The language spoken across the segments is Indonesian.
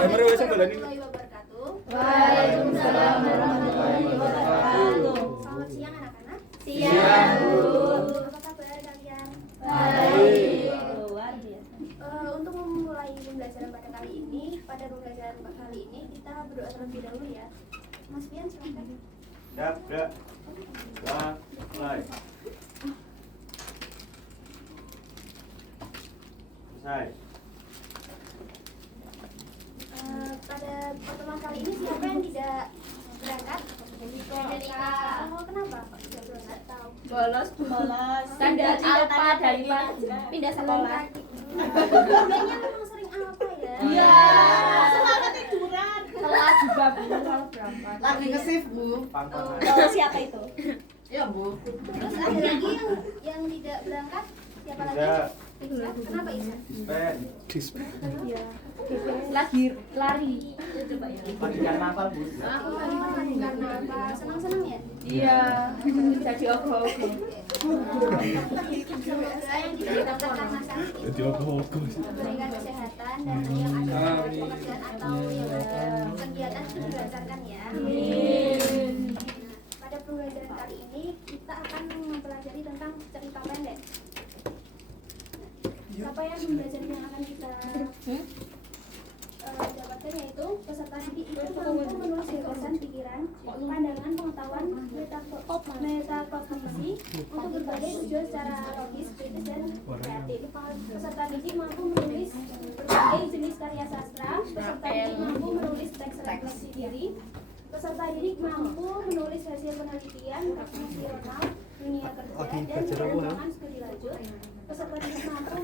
warahmatullahi wabarakatuh. Waalaikumsalam warahmatullahi wabarakatuh. Selamat siang anak-anak. Siang, Bu. Apa kabar kalian? Baik. Luar biasa. Untuk memulai pembelajaran pada pembelajaran kali ini kita berdoa terlebih dahulu ya. Mas Pian silakan. Siap, mulai. Selesai. Pada pertemuan kali ini siapa yang tidak berangkat? Oh, kenapa? Tidak berangkat? Tahu. Bolos. Kan dari apa dari pindah sekolah. Kayaknya memang sering apa ya? Iya. Semangat tiduran. Telat juga Bu kalau berangkat. Lagi nge-shift, Bu. Tahu siapa itu? Ya, Bu. Terus ada lagi yang tidak berangkat? Siapa lagi? Isa. Kenapa Isa? Dispen. Iya. Lagi lari. Lagi karnaval, Bu. Karena apa? Senang-senang ya? Iya. Jadi ogo-ogo. Semoga yang tidak berangkat karena sakit itu diberikan kesehatan dan yang ada pekerjaan atau kegiatan itu dilancarkan ya. Amin. Pada pembelajaran kali ini kita akan mempelajari tentang cerita pendek. Siapa yang mempelajari yang akan kita dapatkan yaitu peserta didik itu mampu menulis gagasan pikiran, pandangan, pengetahuan, metakognisi untuk berbagai tujuan secara logis, kritis dan kreatif. Peserta didik mampu menulis berbagai jenis karya sastra. Peserta didik mampu menulis teks refleksi diri. Peserta didik mampu menulis hasil penelitian nasional, dunia kerja, dan pengembangan studi lanjut. Peserta didik mampu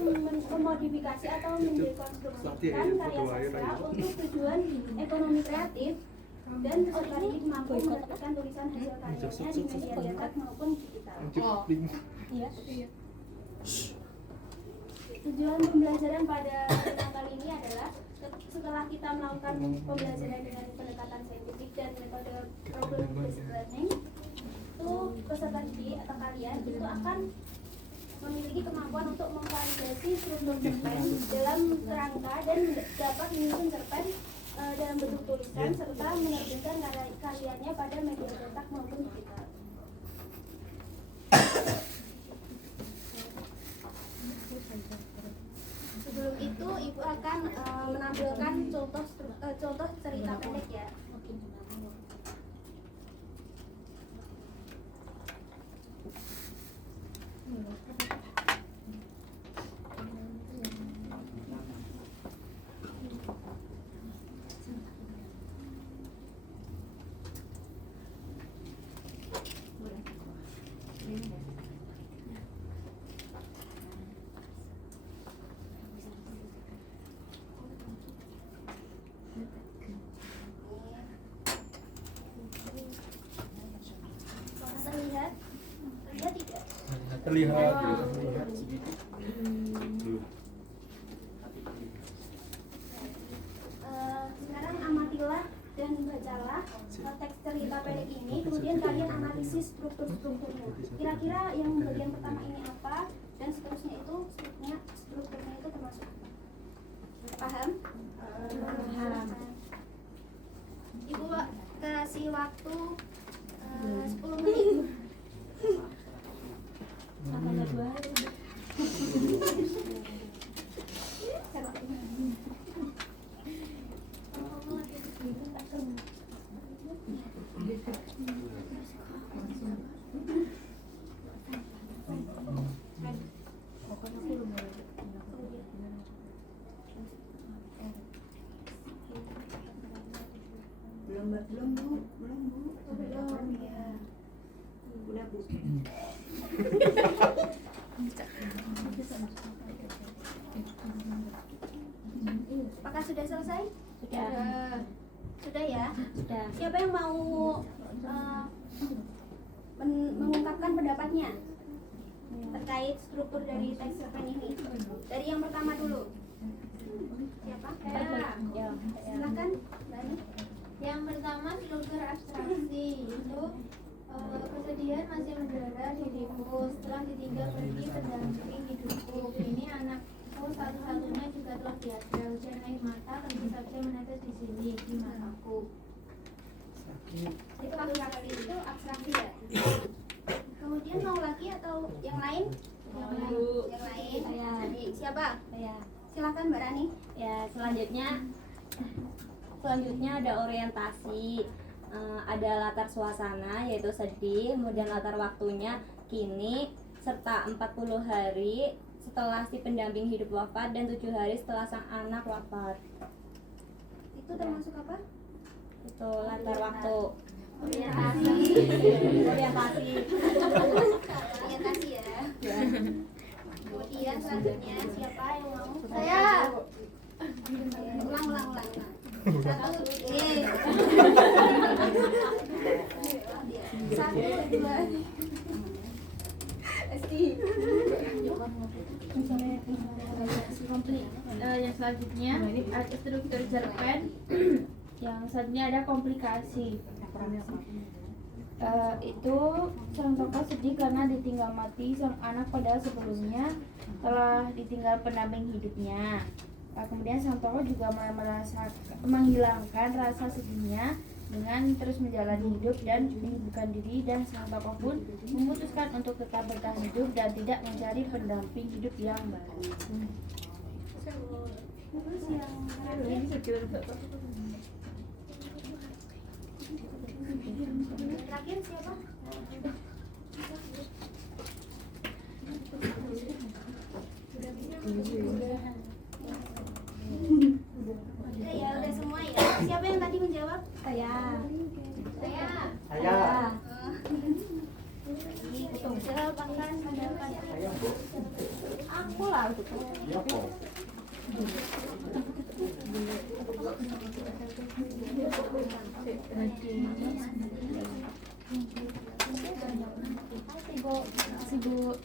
memodifikasi atau mendekonstruksikan karya sastra untuk tujuan ekonomi kreatif, dan peserta didik mampu menerbitkan tulisan hasil karyanya di media cetak maupun digital. Iya. Tujuan pembelajaran pada pertemuan kali ini adalah setelah kita melakukan pembelajaran dengan pendekatan saintifik dan metode problem based learning, itu peserta didik atau kalian itu akan memiliki kemampuan untuk memvalidasi struktur cerpen dalam kerangka dan dapat menyusun cerpen dalam bentuk tulisan serta menerbitkan karyanya pada media cetak maupun digital. Sebelum itu ibu akan menampilkan contoh cerita pendek ya. Terlihat. Sekarang amatilah dan bacalah teks cerita pendek ini, kemudian kalian analisis strukturnya. Kira-kira yang bagian pertama ini apa dan seterusnya itu strukturnya itu termasuk apa? Paham? Paham. Ibu kasih waktu 10 menit. Sampai 2 hari. Belum ya. Udah, Bu. Apakah sudah selesai? Sudah. Sudah ya? Sudah. Siapa yang mau mengungkapkan pendapatnya terkait struktur dari teks cerpen ini? Dari yang pertama dulu. Siapa? Ya. Silakan, Mbak Ani. Yang pertama struktur abstraksi itu kesedihan masih mendara diriku setelah ditinggal pergi pendamping hidupku. Ini anakku satu-satunya juga telah tiada. Hujan air mata tentu saja menetes di Itu abstraksi ya. Kemudian mau lagi atau yang lain? Yang lain. Jadi, siapa? Silakan Mbak Rani. Ya, selanjutnya ada orientasi. Ada latar suasana yaitu sedih, kemudian latar waktunya kini, serta 40 hari setelah si pendamping hidup wafat dan 7 hari setelah sang anak wafat. Itu termasuk apa? Itu latar waktu. Orientasi. Orientasi ya. Kemudian selanjutnya siapa yang mau? Saya. Ulang. Satu, dua. Yang selanjutnya ada struktur cerpen. Yang selanjutnya ada komplikasi. Itu sang tokoh sedih karena ditinggal mati sang anak padahal sebelumnya telah ditinggal pendamping hidupnya. Kemudian sang tokoh juga menghilangkan rasa sedihnya dengan terus menjalani hidup dan menyibukkan diri, dan sang tokoh pun memutuskan untuk tetap bertahan hidup dan tidak mencari pendamping hidup yang baru. Terus yang terakhir siapa? Ya udah semua ya. Siapa yang tadi menjawab? Saya. Udah bahkan Aku lah itu. Iya kok. Sibuk.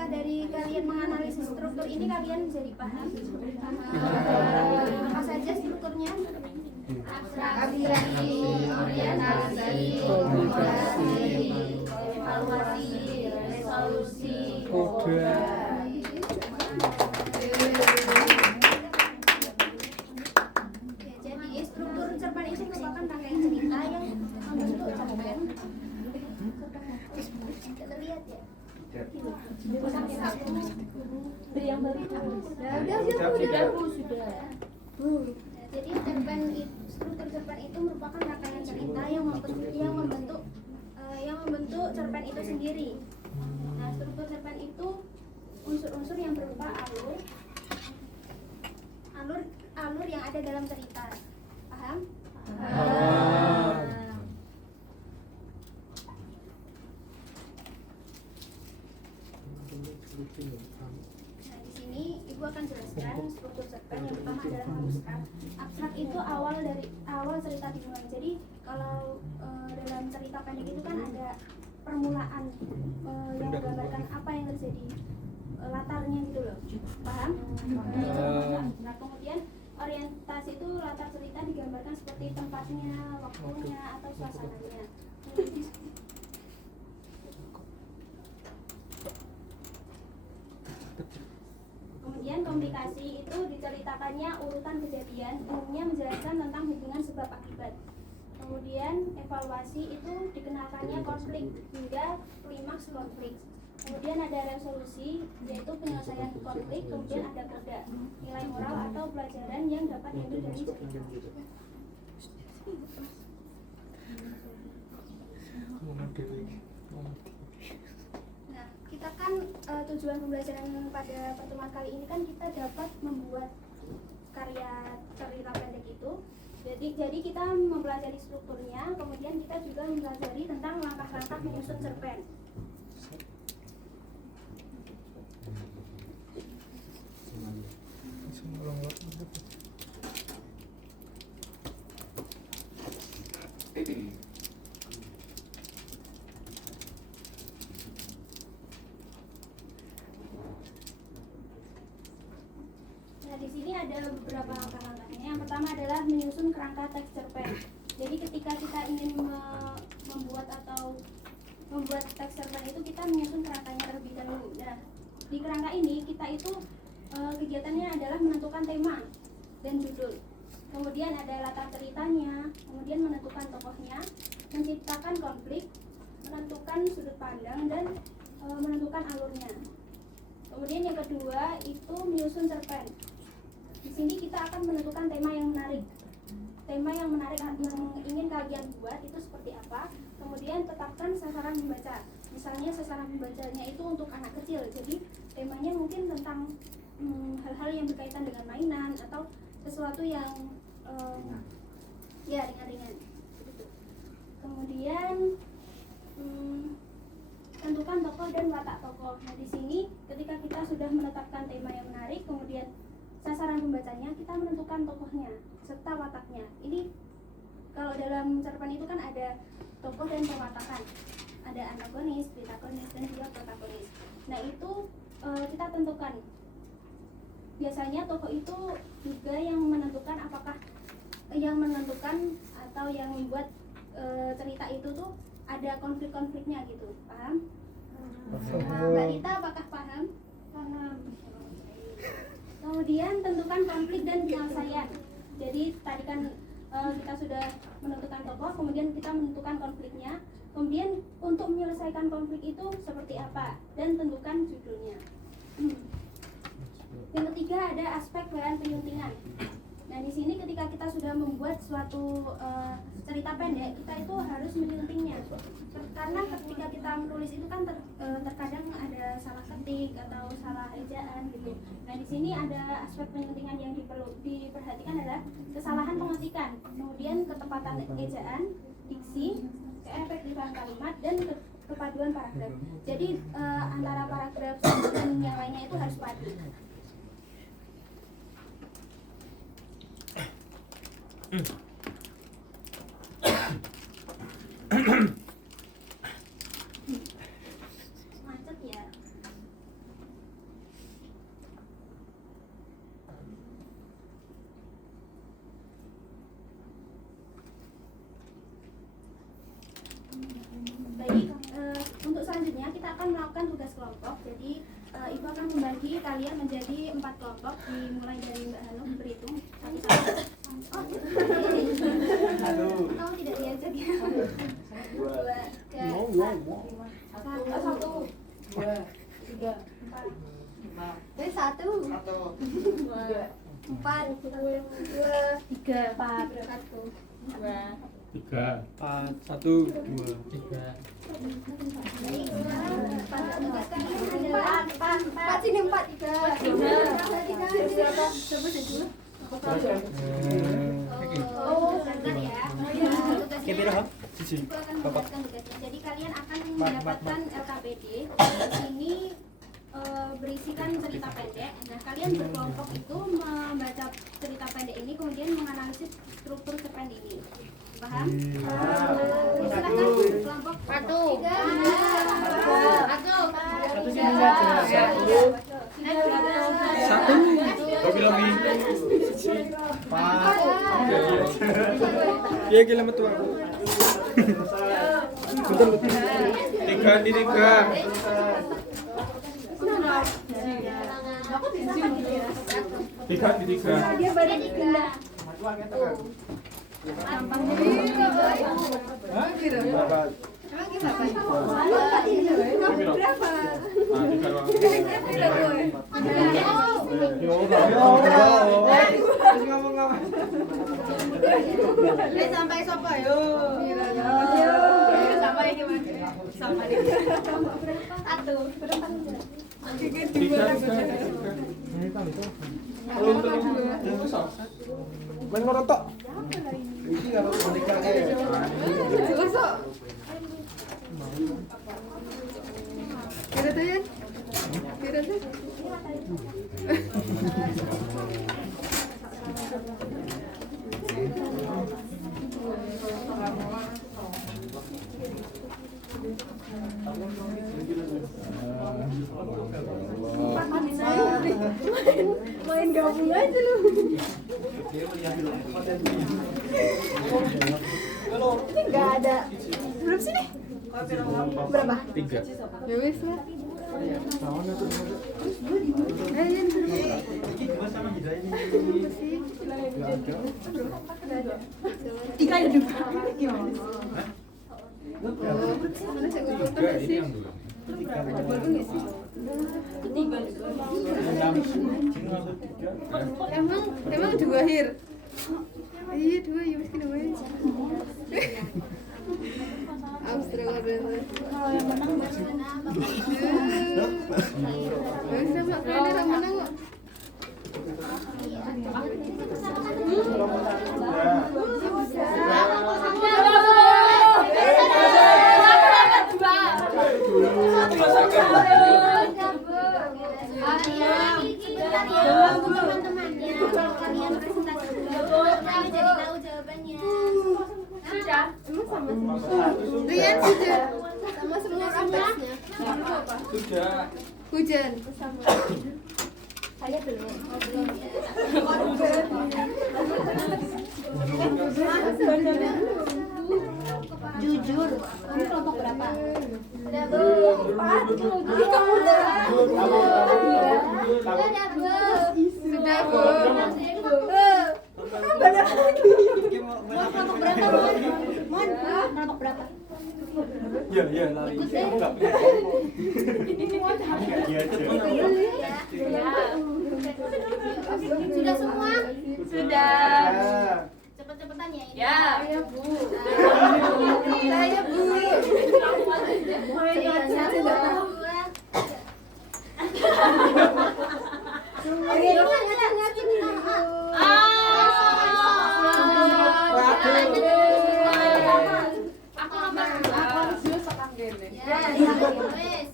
apakah dari kalian menganalisis struktur ini kalian jadi paham? Apa saja strukturnya? Abstraksi, orientasi, komunikasi, evaluasi, resolusi, kode. Jadi struktur cerpen itu merupakan rangkaian cerita yang membentuk cerpen. Terlihat ya? Beri yang baru. Sudah. Jadi cerpen struktur cerpen itu merupakan rangkaian cerita yang membentuk cerpen itu sendiri. Nah, struktur cerpen itu unsur-unsur yang berupa alur yang ada dalam cerita. Paham? Nah, di sini Ibu akan jelaskan struktur cerpen. Yang pertama adalah abstrak. Abstrak itu awal cerita dimulai. Jadi kalau dalam cerita pendek itu kan ada permulaan yang menggambarkan apa yang terjadi, latarnya gitu loh. Paham? Nah, kemudian orientasi itu latar cerita digambarkan seperti tempatnya, waktunya, atau suasananya. Kemudian komplikasi itu diceritakannya urutan kejadian, umumnya menjelaskan tentang hubungan sebab akibat. Kemudian evaluasi itu dikenalkannya konflik hingga klimaks konflik. Kemudian ada resolusi, yaitu penyelesaian konflik. Kemudian ada kode, nilai moral atau pelajaran yang dapat diambil dari cerita. Nah, kita kan tujuan pembelajaran pada pertemuan kali ini kan kita dapat membuat karya cerita pendek itu. Jadi kita mempelajari strukturnya, kemudian kita juga mempelajari tentang langkah-langkah menyusun cerpen. Nah, di sini ada beberapa langkah-langkahnya. Yang pertama adalah menyusun kerangka teks cerpen. Jadi ketika kita ingin membuat kemudian ada latar ceritanya, kemudian menentukan tokohnya, menciptakan konflik, menentukan sudut pandang, dan menentukan alurnya. Kemudian yang kedua itu menyusun cerpen. Di sini kita akan menentukan tema yang menarik. Tema yang menarik yang ingin kalian buat itu seperti apa. Kemudian tetapkan sasaran membaca. Misalnya sasaran membacanya itu untuk anak kecil. Jadi temanya mungkin tentang hal-hal yang berkaitan dengan mainan atau sesuatu yang ya ringan-ringan. Kemudian tentukan tokoh dan watak tokoh. Nah di sini ketika kita sudah menetapkan tema yang menarik, kemudian sasaran pembacanya, kita menentukan tokohnya serta wataknya. Ini kalau dalam cerpen itu kan ada tokoh dan pewatakan, ada antagonis, protagonis, dan juga protagonis. Nah itu kita tentukan. Biasanya tokoh itu juga yang menentukan apakah yang menentukan atau yang membuat cerita itu tuh ada konflik-konfliknya gitu, paham? Mbak Rita apakah paham? Paham. Kemudian tentukan konflik dan penyelesaian. Jadi tadi kan kita sudah menentukan tokoh, kemudian kita menentukan konfliknya. Kemudian untuk menyelesaikan konflik itu seperti apa dan tentukan judulnya. Yang ketiga ada aspek bahan penyuntingan. Nah di sini ketika kita sudah membuat suatu cerita pendek, kita itu harus menyuntingnya. Karena ketika kita menulis itu kan terkadang ada salah ketik atau salah ejaan gitu. Nah di sini ada aspek penyuntingan yang diperhatikan adalah kesalahan pengetikan, kemudian ketepatan ejaan, diksi, keefektifan kalimat, dan kepaduan paragraf. Jadi antara paragraf dan yang lainnya itu harus padu. Macet ya. Baik, untuk selanjutnya kita akan melakukan tugas kelompok. Jadi Ibu akan membagi kalian menjadi 4 kelompok, dimulai dari Mbak Hanum berhitung satu-satu. Oh, kamu tidak diajak ya? 2, 3, 1, 2, 3, 4, 1, 4, 3, 4, 1, 2. Baik, sekarang tugas kalian adalah 4 sini 4. 3. Oh, bentar ya. Tugasnya Ibu akan membuatkan tugasnya. Jadi kalian akan mendapatkan LKPD. Di sini berisikan cerita pendek. Nah, kalian berkelompok itu membaca cerita pendek ini, kemudian menganalisis struktur cerpen ini. Paham? Silakan kelompok 1. 1. Iya gila metu aku. Betul. 3 di 3. Dia balik 3. Sampai sopo yo. Sampai gimana? Sampai. 1. Berapa? Main ngerotok. Iki kalau menikah kayak Jelas kok. Kira tuh ya? Kira tuh. Main gabung aja lu. Nggak ada. Berapa sih nih? Berapa? 3. Ya wis lah. Tiga ya dua. Emang dua hir. Iya dua ya mesti dua. Kalau yang menang Sama kalian yang menang kok. Teman-temannya kalau kalian presentasi dulu jadi tahu jawabannya. Sudah. Rian sudah sama semua atasnya. Sudah. Hujan. Saya belum. Jujur, kamu kelompok berapa? Sudah, Bu. Sudah, Bu. Kelompok berapa? Ya, ya, lari. Kamu nggak punya Sudah semua? Sudah. Cepet-cepetan ya ini. Ya. Saya, Bu. Saya, Bu.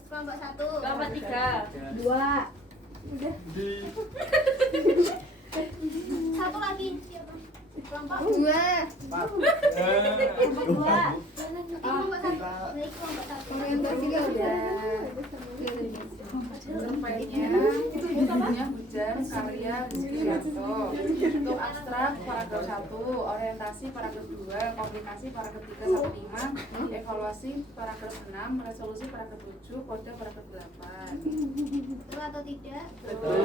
Kelompok 1. Kelompok 3. 2. Satu lagi. Siapa? Kelompok 2. kelompok 1. Dari kelompok 1. Orientasi kan udah. Sampainya judulnya Hujan karya Rizky Rianto. Untuk abstrak paragraf 1, orientasi paragraf 2, komunikasi paragraf 3 sampai 5, evaluasi paragraf 6, resolusi paragraf 7, kode paragraf 8. Betul atau tidak? Betul.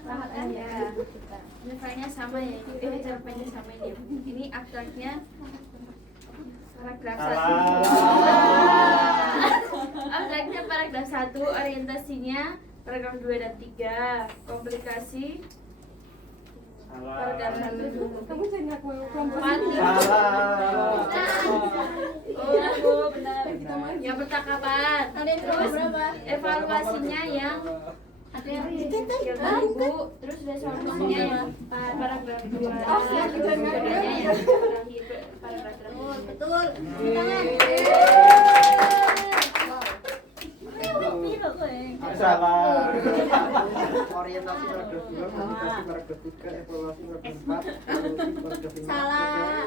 Selamat aja. Nilainya sama ya. Jawabannya sama ini. Ini abstraknya paragraf 1. Abstraknya paragraf 1, orientasinya paragraf 2 dan 3, komplikasi paragraf 1 dulu. Kamu saya ngaku kelompok 4. Oh, benar. Yang percakapan. Terus evaluasinya yang ada yang ibu, terus resolusinya yang paragraf 2. Bedanya yang terakhir paragraf terakhir. Betul. Tangan. Salah. Orientasi paragraf 2, komunikasi paragraf 3, evaluasi paragraf 4, resolusi paragraf 5. Salah.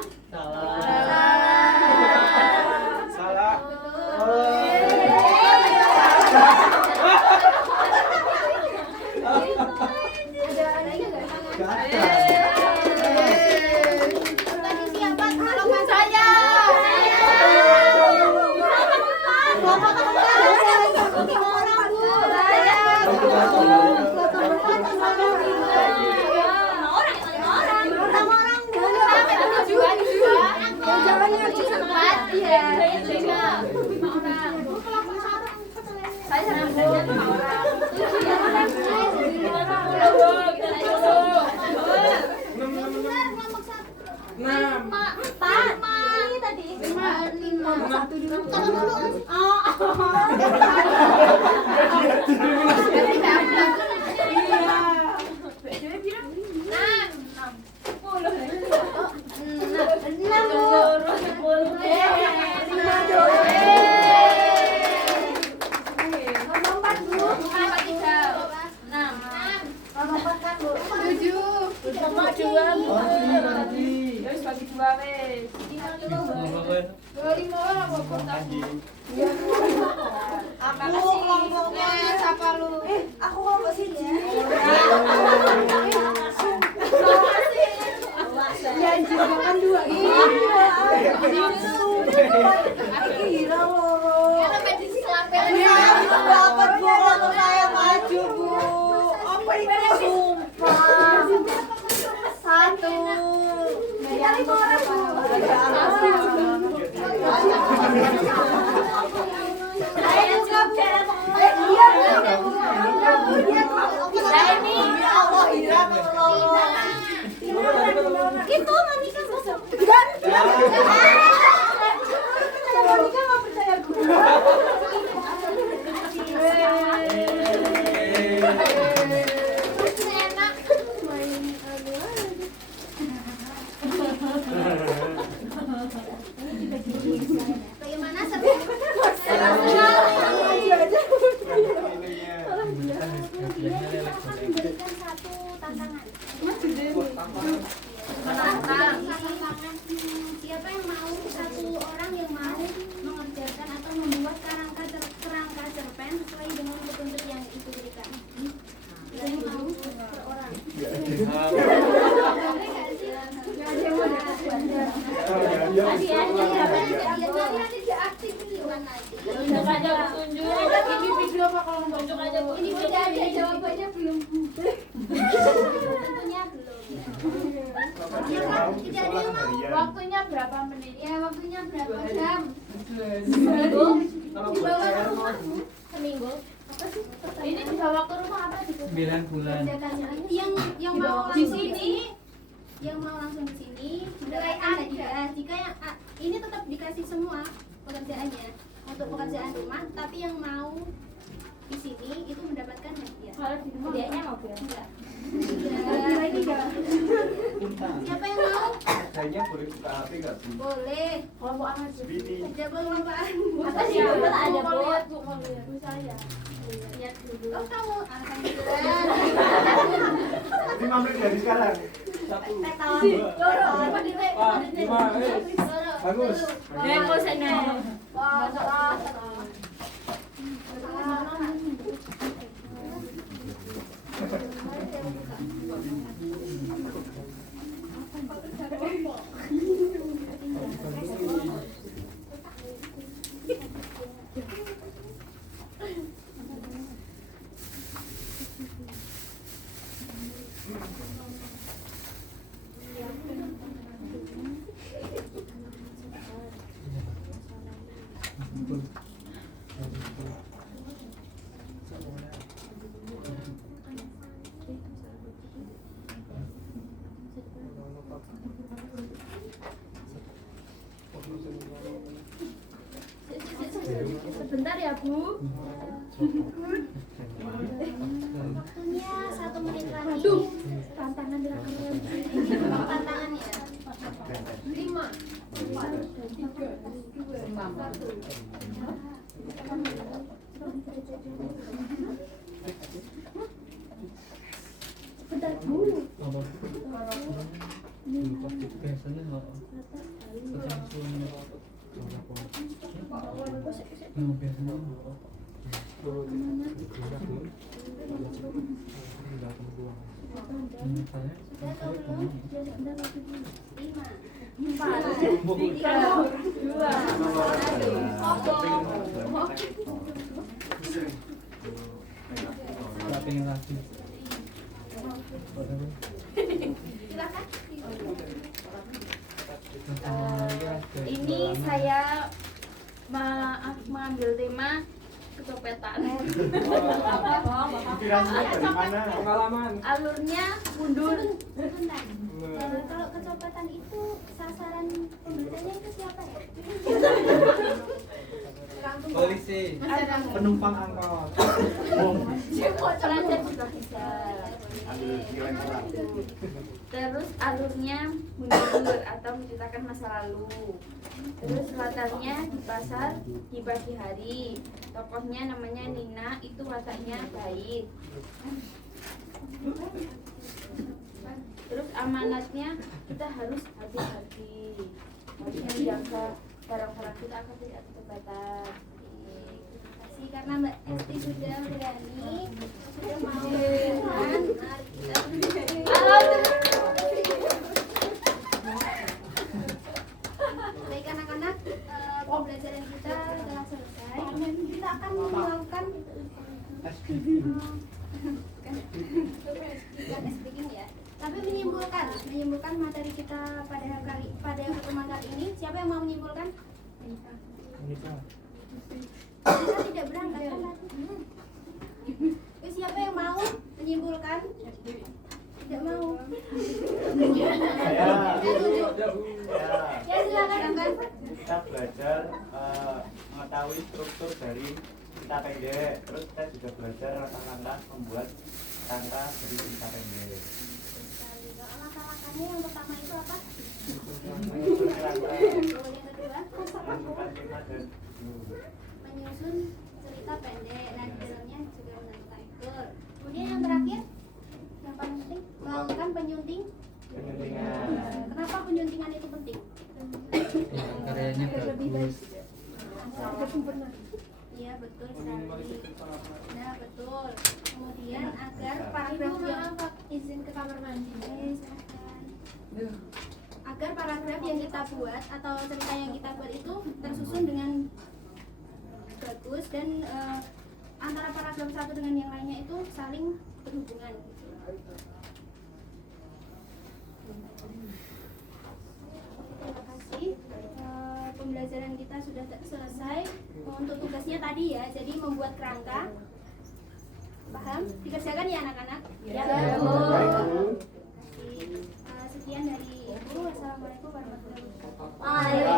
Salah. Tadi siapa? Kalau saya. Jangan dua. Iya. Itu Monica masuk. Monica nggak percaya gue. Bagaimana seru? Kemudian kita akan memberikan satu tantangan. Tantangan. Siapa yang mau, satu orang yang mau mengerjakan atau membuat kerangka cerpen sesuai dengan petunjuk yang itu berikan. Yang mau per orang. Ini beda aja jawabannya belum. Tentunya belum. Tidak ada yang mau. Waktunya berapa menit? Ya waktunya berapa jam? Seminggu. Dibawa ke rumah. Seminggu. Apa sih? Ini dibawa ke rumah apa gitu? 9 bulan. Yang mau Di langsung sini. yang mau langsung di sini mendapatkan hadiah. Jika yang ini tetap dikasih semua pekerjaannya untuk pekerjaan rumah, tapi yang mau di sini itu mendapatkan hadiah. Kalau di rumah Hadiahnya mobil. Enggak. Siapa yang mau? Kayaknya boleh buka HP nggak sih? Boleh. kelompok apa sih? Bini. Ada kelompokan. Apa sih mobil ada Mau bu? lihat bu, mau lihat bu saya. Lihat dulu. Oh kamu alhamdulillah. 5 menit dari sekarang. 1, Doro, apa di teh? 5, bagus. Nengko sana. Wah, salah. Sebentar ya bu. Waktunya 1 menit lagi. Tantangan dilakukan. Tantangannya 5, 4, 3, 2, 1. Bentar bu. Biasanya nggak. Ini saya mengambil tema kecopetan. Inspirasinya dari mana? Pengalaman. Alurnya mundur. Sebentar. Kalau kecopetan itu sasaran pembacanya itu siapa ya? Polisi. Penumpang angkot. Pelajar juga bisa. Terus alurnya mundur atau menceritakan masa lalu. Terus latarnya di pasar di pagi hari. Tokohnya namanya Nina, itu wataknya baik. Terus amanatnya kita harus hati-hati. Harus menjaga barang-barang kita agar tidak kecepatan. Terima kasih karena Mbak Esti sudah berani, sudah mau berperan. Baik anak-anak, pembelajaran kita telah selesai. Kita akan melakukan bukan speaking ya, tapi menyimpulkan materi kita pada pertemuan kali ini. Siapa yang mau menyimpulkan? Kita tidak berangkat kan? Siapa yang mau menyimpulkan? Tidak mau. Ya silakan. Kita belajar mengetahui struktur dari cerita pendek. Terus kita juga belajar langkah-langkah membuat rangka dari cerita pendek. Langkah-langkahnya yang pertama itu apa? Yang kedua? Menyusun cerita pendek. Nah di dalamnya juga menentukan ekor. Kemudian yang terakhir, yang paling penting, melakukan penyunting. Kenapa penyuntingan itu penting? Karyanya bagus. Iya betul sekali. Nah betul. Kemudian agar paragraf yang izin ke kamar mandi. silakan. Agar paragraf yang kita buat atau cerita yang kita buat itu tersusun dengan bagus dan antara paragraf satu dengan yang lainnya itu saling berhubungan. Terima kasih. Pembelajaran kita sudah selesai. Untuk tugasnya tadi ya, jadi membuat kerangka. Paham? Dikerjakan ya anak-anak? Ya. Sekian dari Ibu. Wassalamualaikum warahmatullahi wabarakatuh.